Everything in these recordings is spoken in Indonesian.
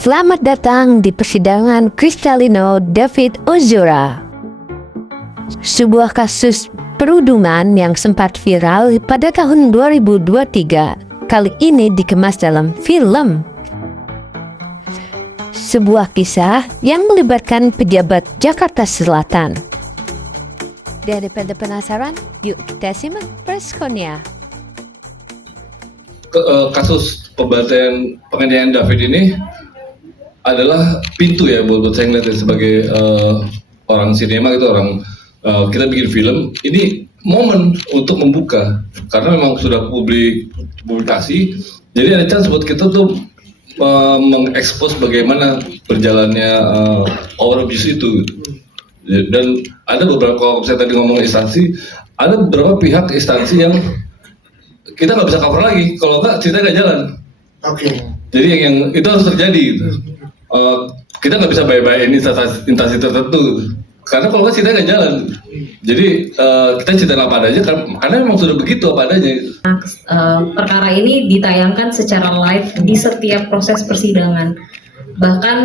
Selamat datang di persidangan Cristalino David Ozora. Sebuah kasus perundungan yang sempat viral pada tahun 2023 kali ini dikemas dalam film. Sebuah kisah yang melibatkan pejabat Jakarta Selatan. Daripada penasaran, yuk kita simak perskonnya. Kasus penganiayaan David ini adalah pintu ya buat saya ngeliat sebagai orang sinema gitu, orang kita bikin film ini momen untuk membuka karena memang sudah publikasi, jadi ada chance buat kita tuh mengekspos bagaimana berjalannya power abuse itu gitu. Dan ada beberapa, kalau saya tadi ngomong instansi, ada beberapa pihak instansi yang kita nggak bisa cover lagi kalau nggak cerita nggak jalan. Oke. Jadi yang itu harus terjadi gitu. Kita nggak bisa bye-bye ini instansi tertentu karena kalau nggak cerita nggak jalan. Jadi kita cerita apa adanya karena memang sudah begitu apa adanya. Perkara ini ditayangkan secara live di setiap proses persidangan. Bahkan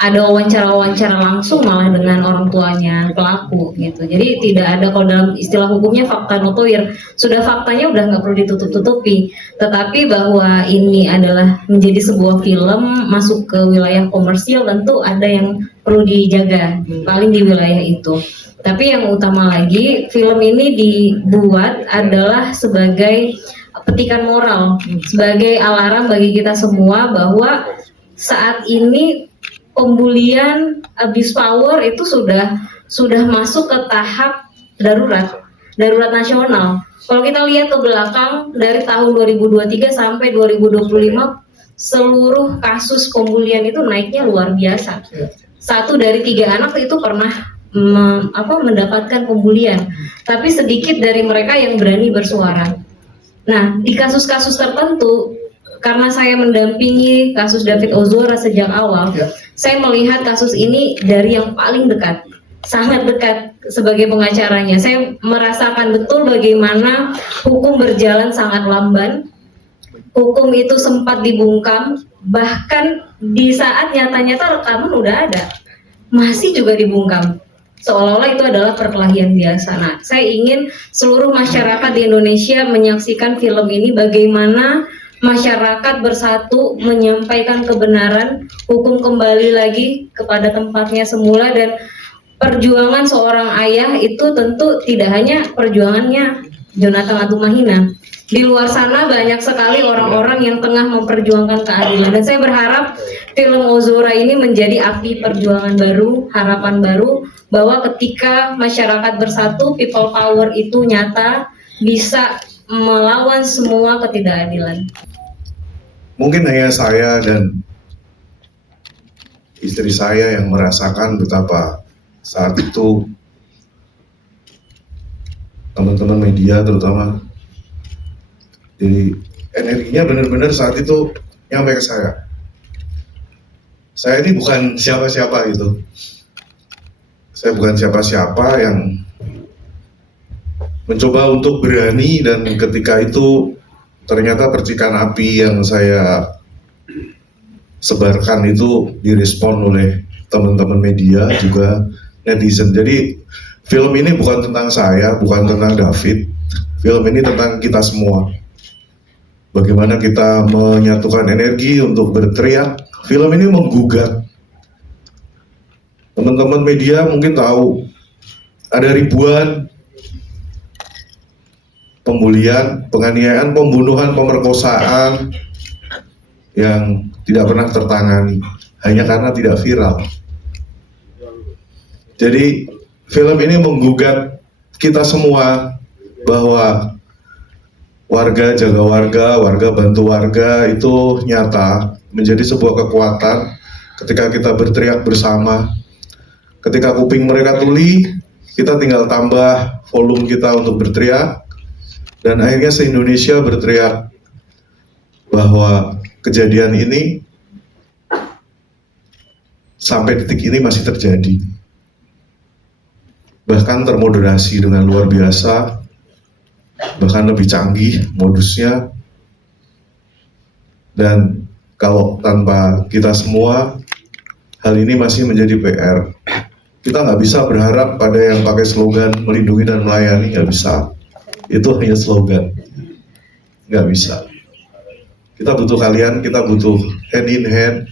ada wawancara-wawancara langsung malah dengan orang tuanya pelaku gitu. Jadi tidak ada, kalau dalam istilah hukumnya fakta notoir, sudah faktanya udah nggak perlu ditutup-tutupi. Tetapi bahwa ini adalah menjadi sebuah film masuk ke wilayah komersial, tentu ada yang perlu dijaga paling di wilayah itu. Tapi yang utama lagi, film ini dibuat adalah sebagai petikan moral, sebagai alarm bagi kita semua bahwa saat ini pembulian, abuse power itu sudah masuk ke tahap darurat nasional. Kalau kita lihat ke belakang dari tahun 2023 sampai 2025, seluruh kasus pembulian itu naiknya luar biasa. 1 dari 3 anak itu pernah mendapatkan pembulian, tapi sedikit dari mereka yang berani bersuara. Nah, di kasus-kasus tertentu, karena saya mendampingi kasus David Ozora sejak awal, saya melihat kasus ini dari yang paling dekat, sangat dekat sebagai pengacaranya. Saya merasakan betul bagaimana hukum berjalan sangat lamban, hukum itu sempat dibungkam, bahkan di saat nyata-nyata rekaman udah ada, masih juga dibungkam. Seolah-olah itu adalah perkelahian biasa. Nah, saya ingin seluruh masyarakat di Indonesia menyaksikan film ini, bagaimana masyarakat bersatu menyampaikan kebenaran, hukum kembali lagi kepada tempatnya semula, dan perjuangan seorang ayah itu tentu tidak hanya perjuangannya Jonathan Latumahina. Di luar sana banyak sekali orang-orang yang tengah memperjuangkan keadilan, dan saya berharap film Ozora ini menjadi api perjuangan baru, harapan baru, bahwa ketika masyarakat bersatu, people power itu nyata, bisa melawan semua ketidakadilan. Mungkin hanya saya dan istri saya yang merasakan betapa saat itu teman-teman media terutama, jadi energinya benar-benar saat itu nyampe ke saya. Saya ini bukan siapa-siapa gitu. Saya bukan siapa-siapa yang mencoba untuk berani, dan ketika itu ternyata percikan api yang saya sebarkan itu direspon oleh teman-teman media, juga netizen. Jadi film ini bukan tentang saya, bukan tentang David. Film ini tentang kita semua. Bagaimana kita menyatukan energi untuk berteriak. Film ini menggugat. Teman-teman media mungkin tahu, ada ribuan pembulian, penganiayaan, pembunuhan, pemerkosaan yang tidak pernah tertangani hanya karena tidak viral. Jadi film ini menggugat kita semua bahwa warga jaga warga, warga bantu warga itu nyata menjadi sebuah kekuatan ketika kita berteriak bersama. Ketika kuping mereka tuli, kita tinggal tambah volume kita untuk berteriak, dan akhirnya se-Indonesia berteriak bahwa kejadian ini sampai detik ini masih terjadi. Bahkan termoderasi dengan luar biasa, bahkan lebih canggih modusnya. Dan kalau tanpa kita semua, hal ini masih menjadi PR. Kita nggak bisa berharap pada yang pakai slogan melindungi dan melayani, nggak bisa. Itu hanya slogan, nggak bisa. Kita butuh kalian, kita butuh hand in hand,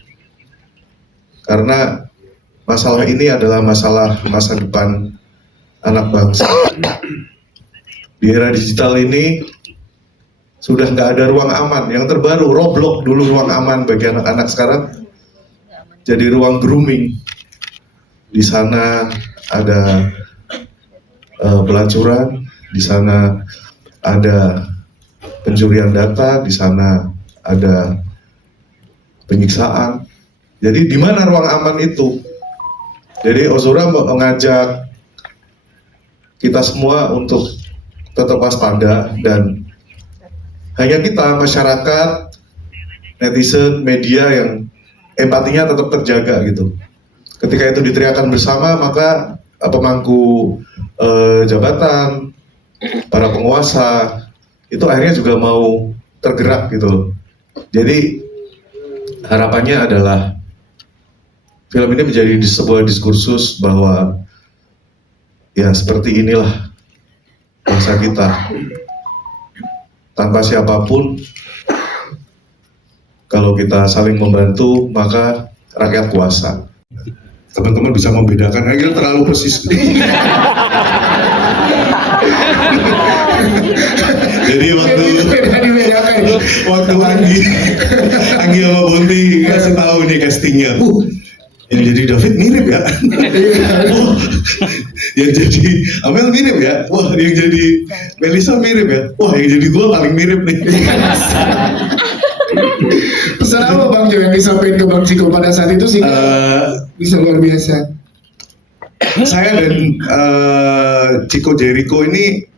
karena masalah ini adalah masalah masa depan anak bangsa. Di era digital ini sudah nggak ada ruang aman. Yang terbaru, Roblox dulu ruang aman bagi anak-anak, sekarang jadi ruang grooming. Di sana ada pelacuran, di sana ada pencurian data, di sana ada penyiksaan. Jadi di mana ruang aman itu? Jadi Ozora mengajak kita semua untuk tetap waspada, dan hanya kita, masyarakat, netizen, media yang empatinya tetap terjaga gitu. Ketika itu diteriakan bersama, maka pemangku jabatan, para penguasa, itu akhirnya juga mau tergerak gitu loh. Jadi harapannya adalah film ini menjadi sebuah diskursus bahwa ya seperti inilah bangsa kita. Tanpa siapapun, kalau kita saling membantu, maka rakyat kuasa. Teman-teman bisa membedakan, akhirnya terlalu persis. Jadi waktu Anggi sama Bonti kasih tahu nih castingnya, yang jadi David mirip ya, yang jadi Amel mirip ya, wah yang jadi Melisa mirip ya, wah yang jadi gue paling mirip nih. Pesan apa Bang Jo yang disampaikan ke Bang Ciko pada saat itu sih? Bisa luar biasa. Saya dan Chico Jericho ini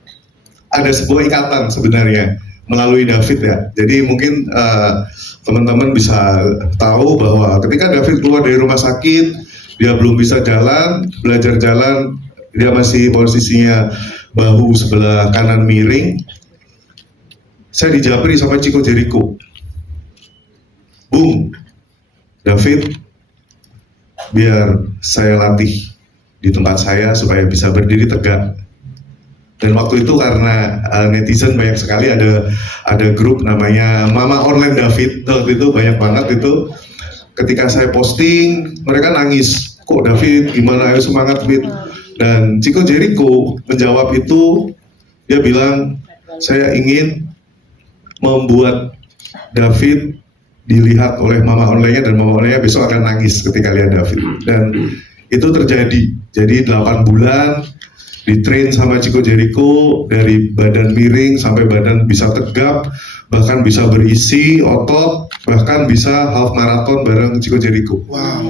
ada sebuah ikatan sebenarnya melalui David ya. Jadi mungkin teman-teman bisa tahu bahwa ketika David keluar dari rumah sakit, dia belum bisa jalan, belajar jalan, dia masih posisinya bahu sebelah kanan miring. Saya dijapri sama Chico Jericho. Bung, David, biar saya latih di tempat saya supaya bisa berdiri tegak. Dan waktu itu karena netizen banyak sekali, ada grup namanya Mama Online David, waktu itu banyak banget itu. Ketika saya posting, mereka nangis, kok David gimana, ayo semangat David. Dan Chico Jericho menjawab itu, dia bilang, saya ingin membuat David dilihat oleh Mama Online-nya, dan Mama Online-nya besok akan nangis ketika lihat David. Dan itu terjadi. Jadi 8 bulan ditrain sama Chico Jericho, dari badan miring sampai badan bisa tegap, bahkan bisa berisi otot, bahkan bisa half marathon bareng Chico Jericho. Wow.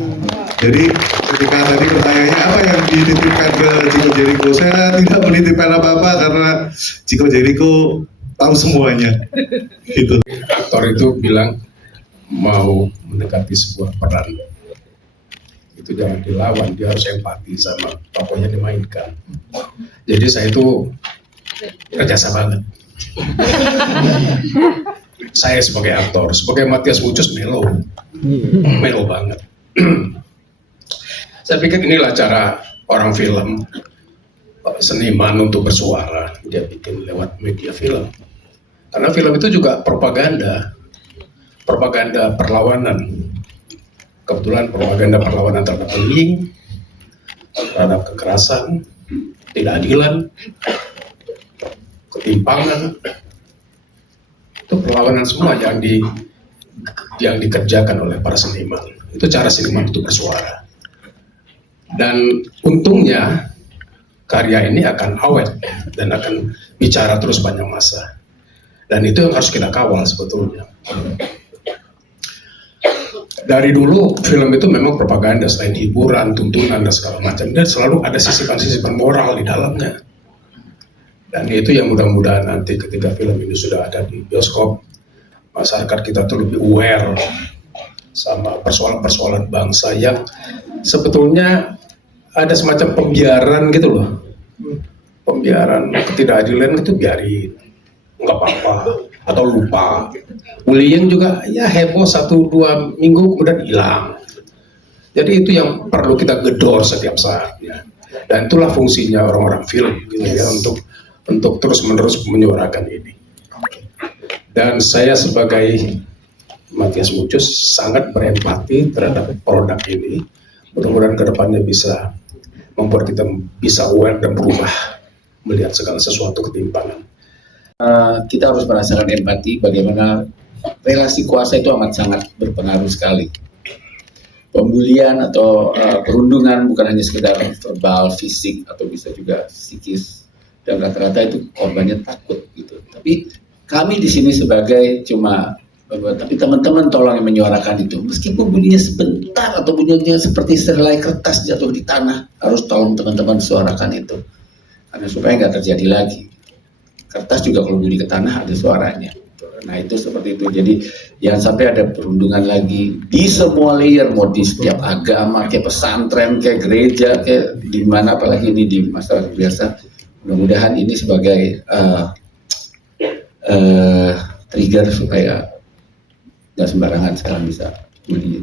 Jadi ketika tadi pertanyaannya apa yang dititipkan ke Chico Jericho, saya tidak menitipkan apa-apa karena Chico Jericho tahu semuanya. Gitu. Aktor itu bilang mau mendekati sebuah peran itu jangan dilawan, dia harus empati sama tokoh yang dimainkan. Jadi saya itu kerjasa banget. Saya sebagai aktor, sebagai Matias Mucus melo banget. Saya pikir inilah cara orang film, seniman untuk bersuara, dia bikin lewat media film. Karena film itu juga propaganda perlawanan. Kebetulan propaganda perlawanan terhadap bullying, terhadap kekerasan, ketidakadilan, ketimpangan. Itu perlawanan semua yang dikerjakan oleh para seniman. Itu cara seniman untuk bersuara. Dan untungnya karya ini akan awet dan akan bicara terus panjang masa. Dan itu yang harus kita kawal sebetulnya. Dari dulu film itu memang propaganda, selain hiburan, tuntunan dan segala macam, dan selalu ada sisipan-sisipan moral di dalamnya. Dan itu yang mudah-mudahan nanti ketika film ini sudah ada di bioskop, masyarakat kita tuh lebih aware sama persoalan-persoalan bangsa yang sebetulnya ada semacam pembiaran gitu loh. Pembiaran ketidakadilan itu biarin, nggak apa-apa. atau lupa. Bullying juga ya heboh 1-2 minggu kemudian hilang. Jadi itu yang perlu kita gedor setiap saat ya. Dan itulah fungsinya orang-orang film gitu ya, untuk terus-menerus menyuarakan ini. Dan saya sebagai Matias Mucus sangat berempati terhadap produk ini. Mudah-mudahan kedepannya bisa membuat kita bisa aware dan berubah melihat segala sesuatu ketimpangan. Kita harus merasakan empati bagaimana relasi kuasa itu amat sangat berpengaruh sekali. Pembulian atau perundungan bukan hanya sekedar verbal, fisik, atau bisa juga psikis, dan rata-rata itu korbannya takut gitu. Tapi kami di sini sebagai tapi teman-teman tolong yang menyuarakan itu, meskipun bunyinya sebentar atau bunyinya seperti sehelai kertas jatuh di tanah, harus tolong teman-teman suarakan itu, karena supaya nggak terjadi lagi. Kertas juga kalau bunyi ke tanah ada suaranya. Nah itu seperti itu. Jadi jangan sampai ada perundungan lagi di semua layer, mau di setiap agama, kayak pesantren, kayak gereja, kayak di mana, apalagi ini di masyarakat biasa. Mudah-mudahan ini sebagai trigger supaya nggak sembarangan sekarang bisa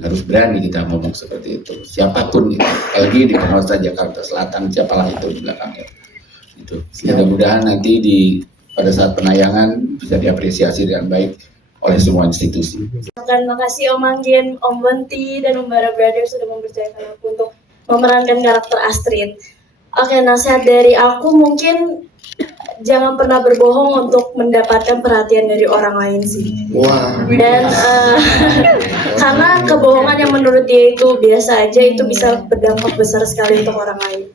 harus berani kita ngomong seperti itu. Siapapun itu, apalagi di penguasa Jakarta Selatan, siapalah itu di belakangnya. Itu. Mudah-mudahan nanti pada saat penayangan bisa diapresiasi dengan baik oleh semua institusi. Terima kasih Om Angin, Om Benti, dan Om Bara Brothers sudah mempercayakan aku untuk memerankan karakter Astrid. Oke, nasihat dari aku mungkin jangan pernah berbohong untuk mendapatkan perhatian dari orang lain sih. Wah. Dan karena kebohongan yang menurut dia itu biasa aja, itu bisa berdampak besar sekali untuk orang lain.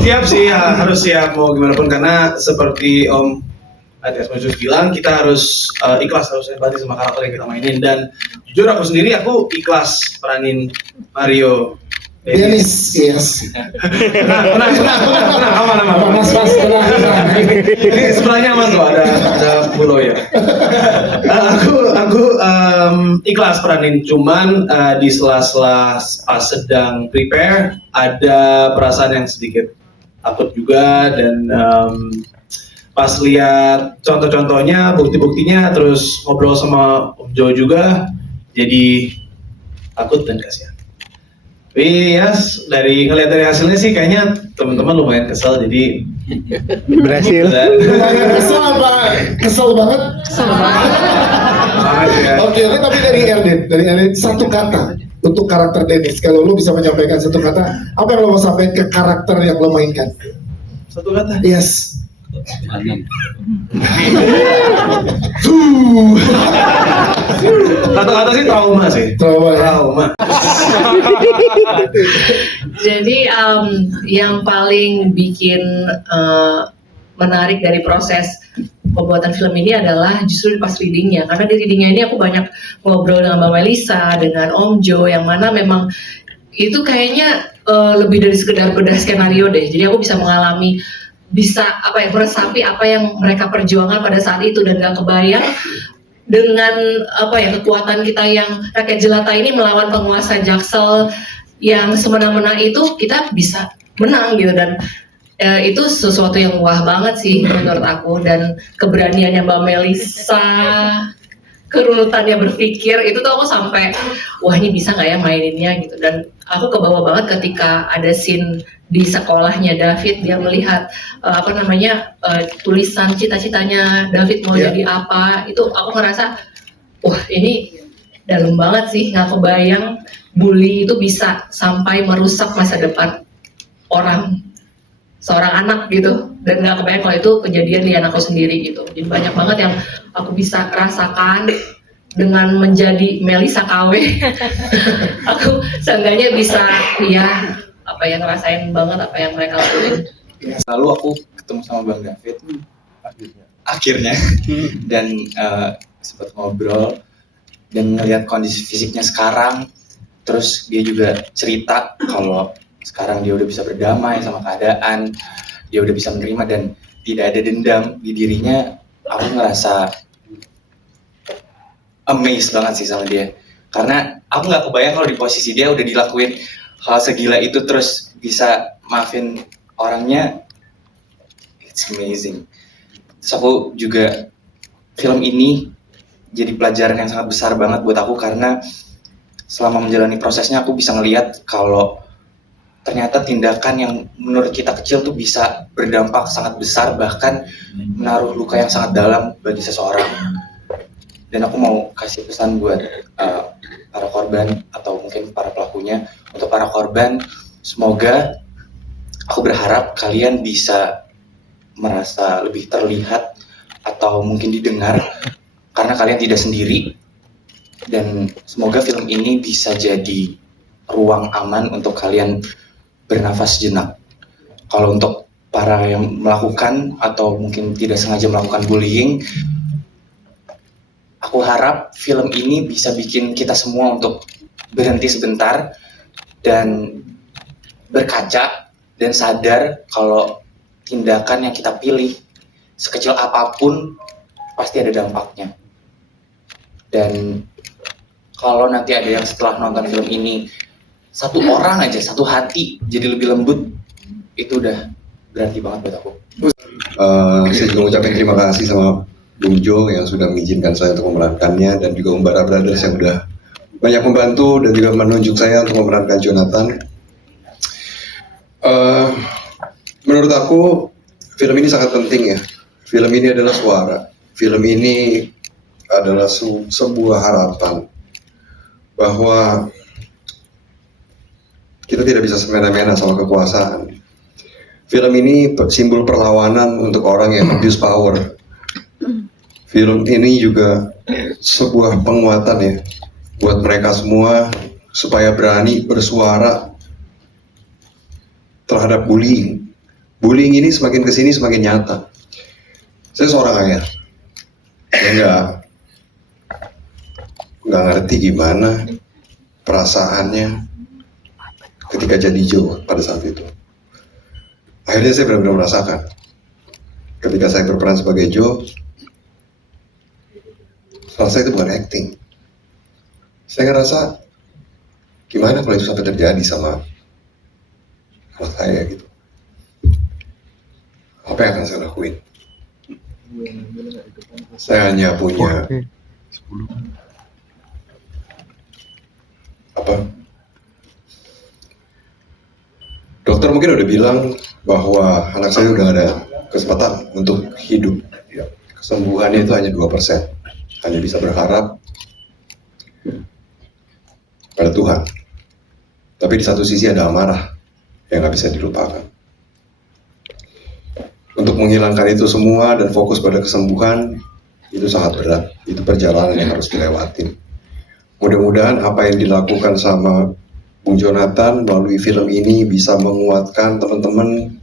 Siap sih, ya, harus siap mau gimana pun, karena seperti Om Matias Mucus bilang, kita harus ikhlas, harus empati sama karakter yang kita mainin. Dan jujur aku sendiri, aku ikhlas peranin Mario Dennis, yes. Tenang, aman. Mas, tenang. Ini sebelahnya aman kok, ada pulau ya. Aku ikhlas peranin, cuman di sela-sela pas sedang prepare ada perasaan yang sedikit takut juga, dan pas lihat contoh-contohnya, bukti-buktinya, terus ngobrol sama Om Jo juga, jadi takut dan kasihan. Tapi ya dari ngelihat dari hasilnya sih kayaknya teman-teman lumayan kesel, jadi berhasil. Kesel banget. Ya. Oke, tapi dari Erdin satu kata untuk karakter Dennis. Kalau lo bisa menyampaikan satu kata, apa yang lo mau sampaikan ke karakter yang lo mainkan? Satu kata. Yes. Kata-kata sih trauma sih. Trauma. Jadi yang paling bikin menarik dari proses pembuatan film ini adalah justru pas readingnya, karena di readingnya ini aku banyak ngobrol dengan Mbak Melisa, dengan Om Jo, yang mana memang itu kayaknya lebih dari sekedar bedah skenario deh. Jadi aku bisa mengalami, bisa meresapi apa yang mereka perjuangkan pada saat itu, dan gak kebayang dengan kekuatan kita yang rakyat jelata ini melawan penguasa Jaksel yang semena-mena itu, kita bisa menang gitu. Dan itu sesuatu yang wah banget sih menurut aku, dan keberaniannya Mbak Melisa, kerunutannya berpikir, itu tuh aku sampai wah ini bisa nggak ya maininnya gitu. Dan aku kebawa banget ketika ada scene di sekolahnya David, dia melihat tulisan cita-citanya David mau jadi apa, itu aku ngerasa wah ini dalam banget sih, nggak kebayang bully itu bisa sampai merusak masa depan seorang anak gitu, dan nggak kebayang kalau itu kejadian di anakku sendiri gitu. Jadi banyak banget yang aku bisa rasakan dengan menjadi Melisa KW. Aku seenggaknya bisa ngerasain banget apa yang mereka lakuin. Lalu aku ketemu sama Bang David akhirnya dan sempat ngobrol dan ngelihat kondisi fisiknya sekarang, terus dia juga cerita kalau sekarang dia udah bisa berdamai sama keadaan, dia udah bisa menerima dan tidak ada dendam di dirinya. Aku ngerasa amazed banget sih sama dia, karena aku nggak kebayang kalau di posisi dia udah dilakuin hal segila itu terus bisa maafin orangnya. It's amazing. Terus aku juga film ini jadi pelajaran yang sangat besar banget buat aku karena selama menjalani prosesnya aku bisa ngelihat kalau ternyata tindakan yang menurut kita kecil tuh bisa berdampak sangat besar, bahkan menaruh luka yang sangat dalam bagi seseorang. Dan aku mau kasih pesan buat para korban atau mungkin para pelakunya. Untuk para korban, semoga aku berharap kalian bisa merasa lebih terlihat atau mungkin didengar karena kalian tidak sendiri. Dan semoga film ini bisa jadi ruang aman untuk kalian bernafas jenak. Kalau untuk para yang melakukan atau mungkin tidak sengaja melakukan bullying, aku harap film ini bisa bikin kita semua untuk berhenti sebentar dan berkaca dan sadar kalau tindakan yang kita pilih sekecil apapun pasti ada dampaknya. Dan kalau nanti ada yang setelah nonton film ini satu orang aja, satu hati jadi lebih lembut, itu udah berarti banget buat aku. Saya juga mengucapkan terima kasih sama Bung Jo yang sudah mengizinkan saya untuk memerankannya, dan juga Umbara Brothers yang sudah banyak membantu dan juga menunjuk saya untuk memerankan Jonathan. Menurut aku film ini sangat penting ya. Film ini adalah suara. Film ini adalah sebuah harapan bahwa kita tidak bisa semena-mena sama kekuasaan. Film ini simbol perlawanan untuk orang yang abuse power. Film ini juga sebuah penguatan ya buat mereka semua supaya berani bersuara terhadap bullying. Bullying ini semakin kesini semakin nyata. Saya seorang ayah yang nggak ngerti gimana perasaannya ketika jadi Joe pada saat itu. Akhirnya saya benar-benar merasakan ketika saya berperan sebagai Joe, saya itu bukan acting. Saya ngerasa gimana kalau itu sampai terjadi sama anak saya gitu. Apa yang akan saya lakuin? Saya hanya punya dokter mungkin udah bilang bahwa anak saya udah ada kesempatan untuk hidup. Kesembuhannya itu hanya 2%. Hanya bisa berharap pada Tuhan. Tapi di satu sisi ada amarah yang nggak bisa dilupakan. Untuk menghilangkan itu semua dan fokus pada kesembuhan, itu sangat berat. Itu perjalanan yang harus dilewatin. Mudah-mudahan apa yang dilakukan sama Bung Jonathan melalui film ini bisa menguatkan teman-teman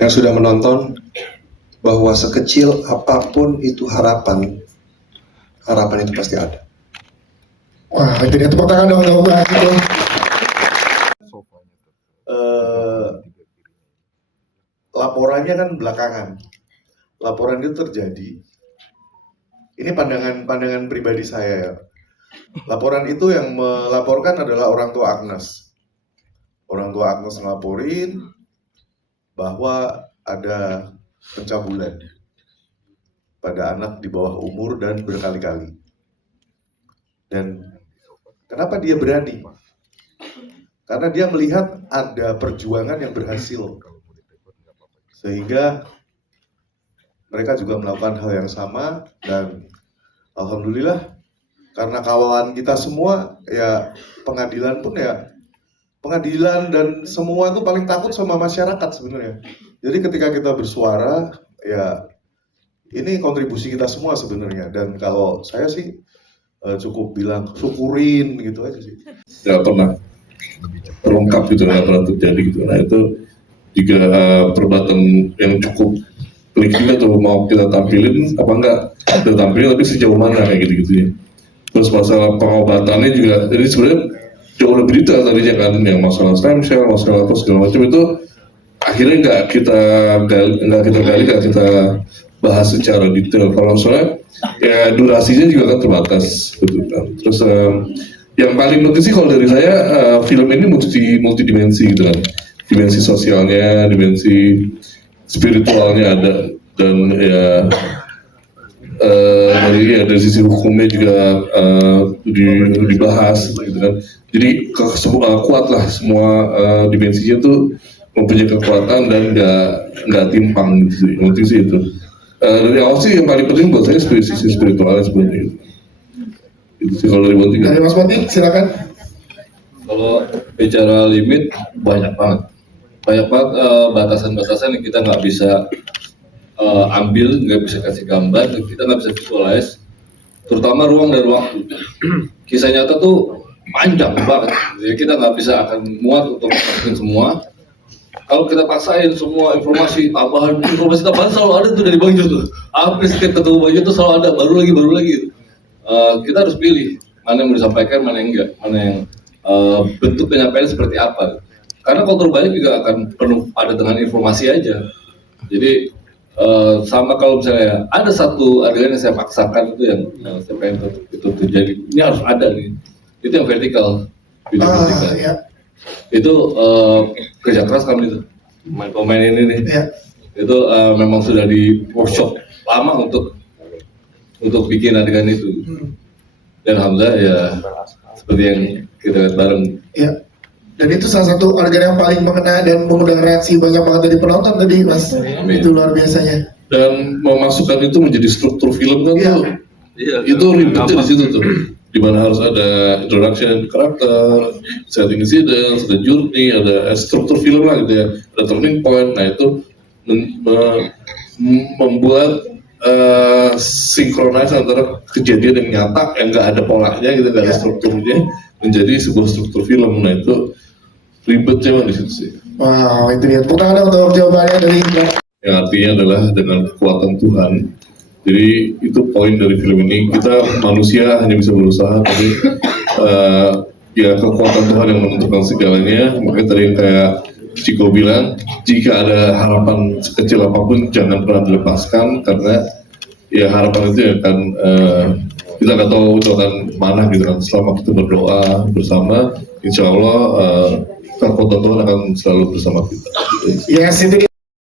yang sudah menonton bahwa sekecil apapun itu harapan itu pasti ada. Wah, jadi tepuk tangan dong untuk itu. Laporannya kan belakangan. Laporan itu terjadi. Ini pandangan pribadi saya ya. Laporan itu yang melaporkan adalah orang tua Agnes. Orang tua Agnes ngelaporin bahwa ada pencabulan pada anak di bawah umur dan berkali-kali. Dan kenapa dia berani? Karena dia melihat ada perjuangan yang berhasil. Sehingga mereka juga melakukan hal yang sama, dan alhamdulillah karena kawalan kita semua ya, pengadilan dan semua itu paling takut sama masyarakat sebenarnya. Jadi ketika kita bersuara ya, ini kontribusi kita semua sebenarnya. Dan kalau saya sih cukup bilang syukurin gitu aja sih. Tidak pernah terungkap gitu, nggak pernah terjadi gitu. Nah itu juga perdebatan yang cukup pelik juga tuh, mau kita tampilin apa enggak kita tampilin, tapi sejauh mana kayak gitu ya. Terus masalah pengobatannya juga, jadi sebenarnya jauh lebih detail tadinya kan, yang masalah stem cell, masalah apa segala macam itu akhirnya nggak kita bahas secara detail. Kalau soalnya ya durasinya juga kan terbatas gitu kan. Terus yang paling penting sih kalau dari saya, film ini multidimensi gitu kan, dimensi sosialnya, dimensi spiritualnya ada, dan ya dari sisi hukumnya juga dibahas gitu kan. Jadi kuat lah semua dimensinya tuh mempunyai kekuatan dan nggak timpang gitu sih. Mungkin sih itu. Dari awal sih yang paling penting buat saya sisi spiritualnya sebenarnya gitu. Itu sih kalau dari Bonti. Dari Mas Bonti, silakan. Kalau bicara limit banyak banget batasan-batasan yang kita nggak bisa ambil, nggak bisa kasih gambar, kita nggak bisa visualize, terutama ruang dan waktu. Kisah nyata tuh panjang banget, jadi kita nggak bisa akan muat untuk masukin semua. Kalau kita paksain semua informasi tambahan selalu ada tuh dari Bang Jo tuh. Hampir setiap ketemu Bang Jo tuh selalu ada, baru lagi. Kita harus pilih mana yang mau disampaikan, mana yang enggak, mana yang bentuk penyampaian seperti apa. Karena kalau terlalu banyak juga akan penuh pada dengan informasi aja. Jadi sama kalau misalnya ada satu adegan yang saya paksakan itu yang saya pengen itu terjadi, ini harus ada nih. Itu yang vertikal, video vertikal. Ya. Itu kerja keras kami itu, pemain ini nih. Ya. Itu memang sudah di workshop lama untuk bikin adegan itu. Dan alhamdulillah ya seperti yang kita lihat bareng. Ya. Dan itu salah satu adegan yang paling mengena dan mengundang reaksi banyak banget dari penonton tadi, Mas. Itu luar biasanya. Dan memasukkan itu menjadi struktur film kan tuh, itu ribetnya di situ tuh. Dimana harus ada introduction karakter, setting incidents, ada journey, ada struktur film lah gitu ya, ada turning point. Nah itu membuat sinkronis antara kejadian yang nyata yang nggak ada polanya gitu, nggak ada strukturnya, menjadi sebuah struktur film. Nah itu ribetnya di situ sih. Wow, itu dia. Tepuk tangan untuk jawabannya dari Yang artinya adalah dengan kekuatan Tuhan. Jadi itu poin dari film ini. Kita manusia hanya bisa berusaha, tapi ya kekuatan Tuhan yang menentukan segalanya. Makanya tadi yang kayak Ciko bilang, jika ada harapan sekecil apapun jangan pernah dilepaskan, karena ya harapan itu akan kita nggak tahu itu akan mana gitu kan. Selama kita berdoa bersama, insya Allah kekuatan Tuhan akan selalu bersama kita. Yes, itu